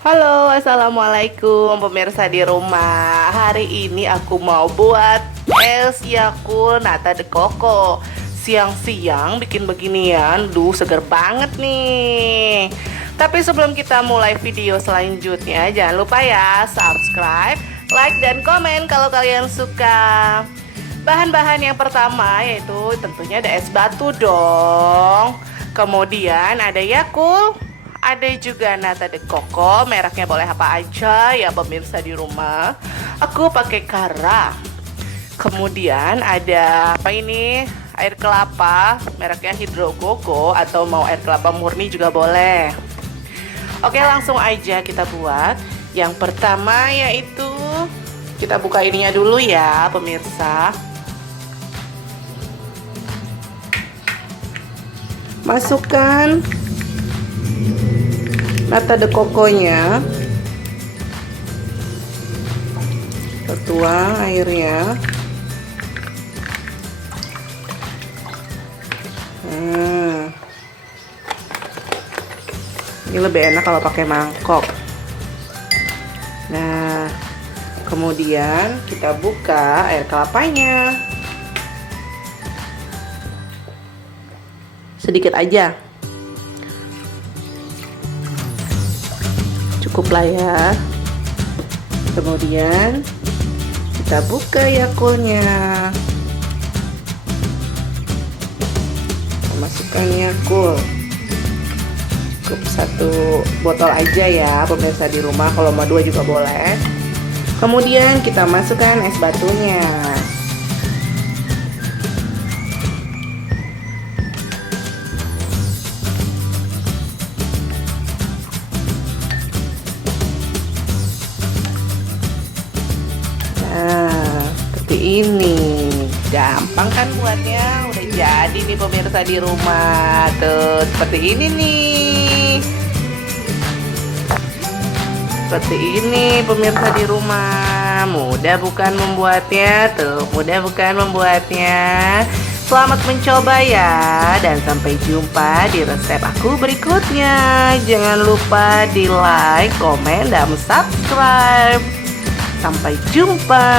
Halo, assalamualaikum pemirsa di rumah. Hari ini aku mau buat es Yakult Nata de Coco. Siang-siang bikin beginian, seger banget nih. Tapi sebelum kita mulai video selanjutnya, jangan lupa ya subscribe, like, dan komen kalau kalian suka. Bahan-bahan yang pertama yaitu tentunya ada es batu dong. Kemudian ada Yakult. Ada juga Nata de Coco, mereknya boleh apa aja ya pemirsa di rumah. Aku pakai Kara. Kemudian ada apa ini? Air kelapa, mereknya Hidro Gogo atau mau air kelapa murni juga boleh. Oke, langsung aja kita buat. Yang pertama yaitu kita buka ininya dulu ya pemirsa. Masukkan Nata de Coco-nya, tuang airnya. Ini lebih enak kalau pakai mangkok. Nah, kemudian kita buka air kelapanya. Sedikit aja. Cukup lah ya. Kemudian kita buka Yakultnya, masukkan Yakult. Cukup satu botol aja ya pemirsa di rumah, kalau mau dua juga boleh. Kemudian kita masukkan es batunya. Seperti ini, gampang kan buatnya. Udah jadi nih pemirsa di rumah. Tuh, seperti ini nih. Seperti ini pemirsa di rumah. Mudah bukan membuatnya? Tuh, mudah bukan membuatnya? Selamat mencoba ya. Dan sampai jumpa di resep aku berikutnya. Jangan lupa di like, komen, dan subscribe. Sampai jumpa.